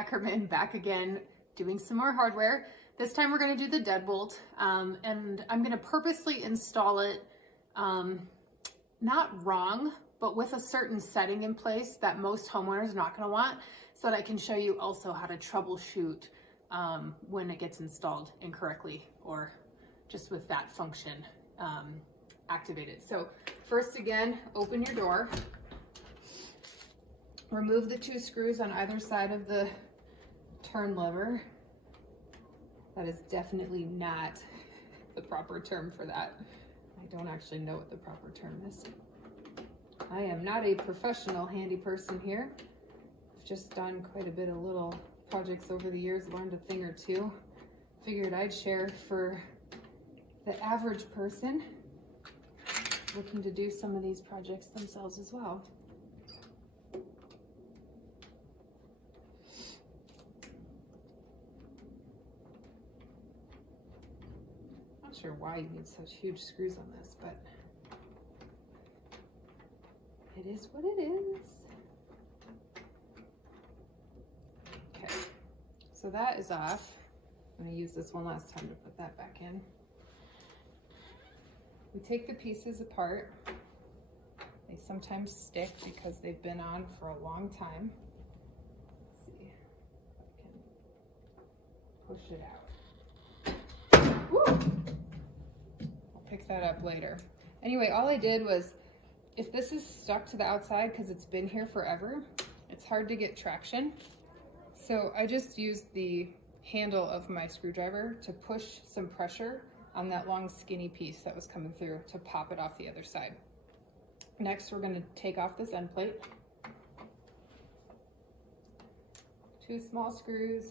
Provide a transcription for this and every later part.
Ackerman back again, doing some more hardware. This time we're going to do the Deadbolt, and I'm going to purposely install it not wrong, but with a certain setting in place that most homeowners are not going to want, so that I can show you also how to troubleshoot when it gets installed incorrectly or just with that function activated. So first, again, open your door. Remove the 2 screws on either side of the turn lever. That is definitely not the proper term for that. I don't actually know what the proper term is. I am not a professional handy person here. I've just done quite a bit of little projects over the years, learned a thing or two. Figured I'd share for the average person looking to do some of these projects themselves as well. Not sure why you need such huge screws on this, but it is what it is. Okay, so that is off. I'm going to use this one last time to put that back in. We take the pieces apart. They sometimes stick because they've been on for a long time. Let's see if I can push it out. Woo! I'll pick that up later. Anyway, all I did was, if this is stuck to the outside because it's been here forever, it's hard to get traction. So I just used the handle of my screwdriver to push some pressure on that long skinny piece that was coming through to pop it off the other side. Next, we're going to take off this end plate. 2 small screws.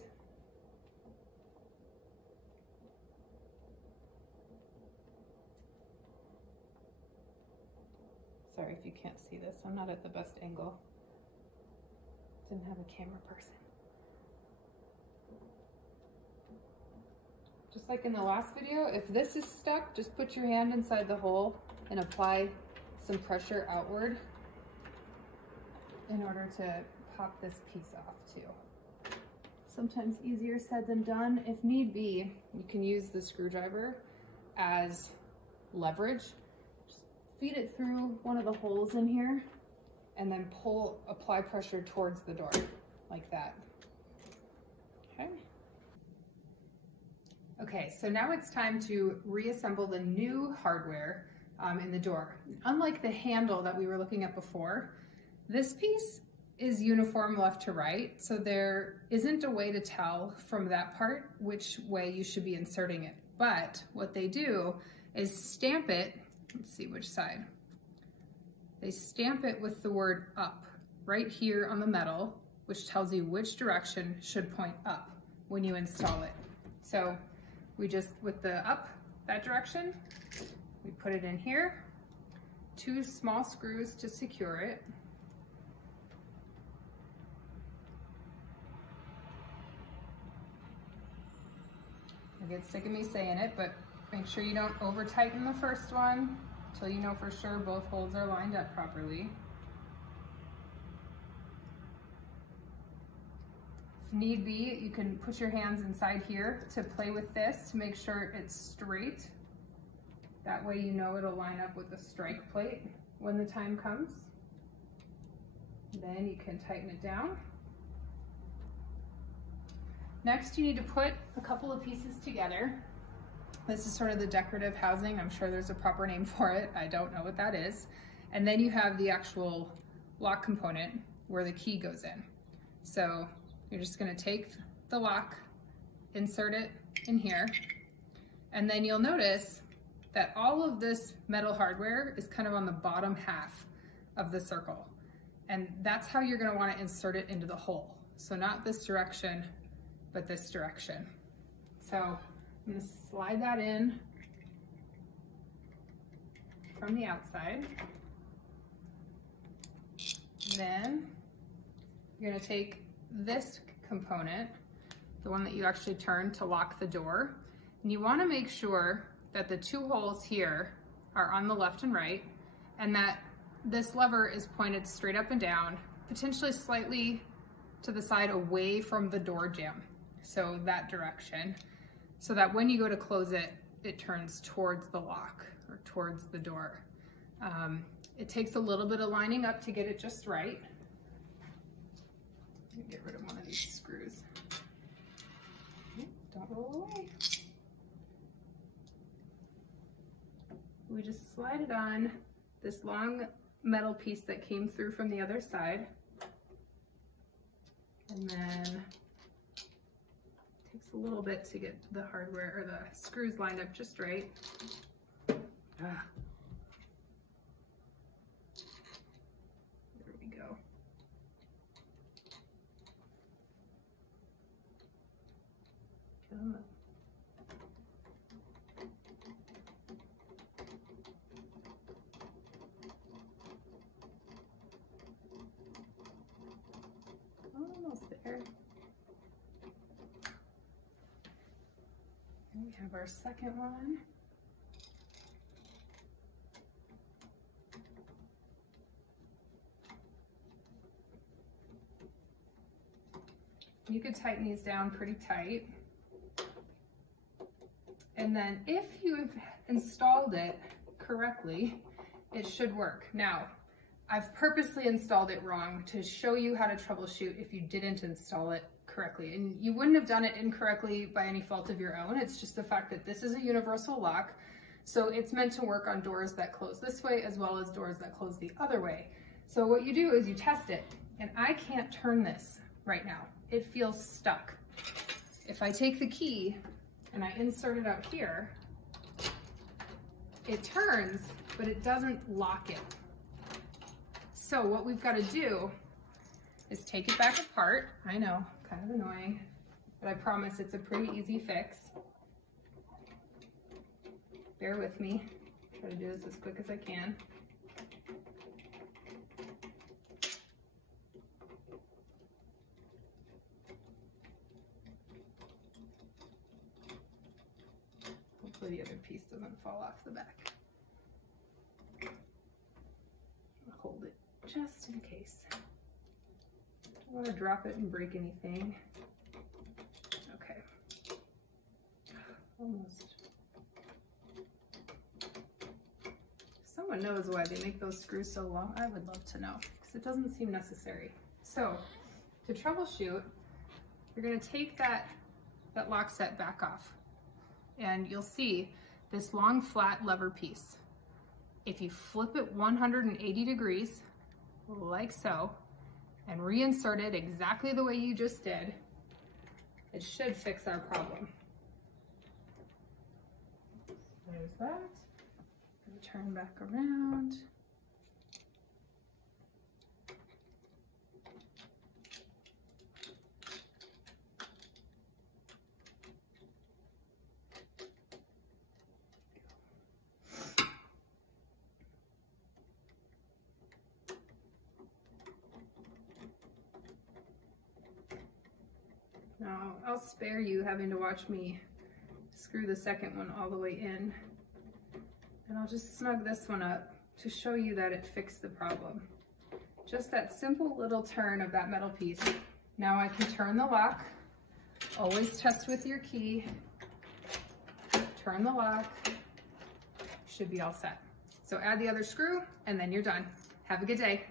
Sorry if you can't see this, I'm not at the best angle. Didn't have a camera person. Just like in the last video, if this is stuck, just put your hand inside the hole and apply some pressure outward in order to pop this piece off too. Sometimes easier said than done. If need be, you can use the screwdriver as leverage. Just feed it through one of the holes in here and then apply pressure towards the door like that. Okay. Okay, so now it's time to reassemble the new hardware in the door. Unlike the handle that we were looking at before, this piece is uniform left to right, so there isn't a way to tell from that part which way you should be inserting it. But what they do is stamp it, let's see which side. They stamp it with the word up right here on the metal, which tells you which direction should point up when you install it. So we just, with the up, that direction, we put it in here, 2 small screws to secure it. I get sick of me saying it, but make sure you don't over tighten the first one until you know for sure both holes are lined up properly. If need be, you can put your hands inside here to play with this to make sure it's straight. That way you know it'll line up with the strike plate when the time comes. Then you can tighten it down. Next, you need to put a couple of pieces together. This is sort of the decorative housing. I'm sure there's a proper name for it. I don't know what that is. And then you have the actual lock component where the key goes in. So you're just going to take the lock, insert it in here, and then you'll notice that all of this metal hardware is kind of on the bottom half of the circle. And that's how you're going to want to insert it into the hole. So not this direction, but this direction. So I'm going to slide that in from the outside. Then you're going to take this component, the one that you actually turn to lock the door, and you want to make sure that the 2 holes here are on the left and right, and that this lever is pointed straight up and down, potentially slightly to the side away from the door jamb. So that direction, so that when you go to close it, it turns towards the lock or towards the door. It takes a little bit of lining up to get it just right. Let me get rid of one of these screws. Don't roll away. We just slide it on this long metal piece that came through from the other side. And then it takes a little bit to get the hardware or the screws lined up just right. Ah. There we go. Come on. Almost there. And we have our second one. You could tighten these down pretty tight. And then if you've installed it correctly, it should work. Now, I've purposely installed it wrong to show you how to troubleshoot if you didn't install it correctly. And you wouldn't have done it incorrectly by any fault of your own. It's just the fact that this is a universal lock. So it's meant to work on doors that close this way as well as doors that close the other way. So what you do is you test it, and I can't turn this right now. It feels stuck. If I take the key and I insert it out here, it turns, but it doesn't lock it. So what we've got to do is take it back apart. I know, kind of annoying, but I promise it's a pretty easy fix. Bear with me. Try to do this as quick as I can. Hopefully the other piece doesn't fall off the back. I'll hold it just in case. Don't want to drop it and break anything. Okay. Almost. Someone knows why they make those screws so long. I would love to know, because it doesn't seem necessary. So, to troubleshoot, you're going to take that lock set back off, and you'll see this long flat lever piece. If you flip it 180 degrees, like so, and reinsert it exactly the way you just did, it should fix our problem. There's that. Turn back around. Now, I'll spare you having to watch me screw the second one all the way in. And I'll just snug this one up to show you that it fixed the problem. Just that simple little turn of that metal piece. Now I can turn the lock. Always test with your key. Turn the lock. Should be all set. So add the other screw and then you're done. Have a good day.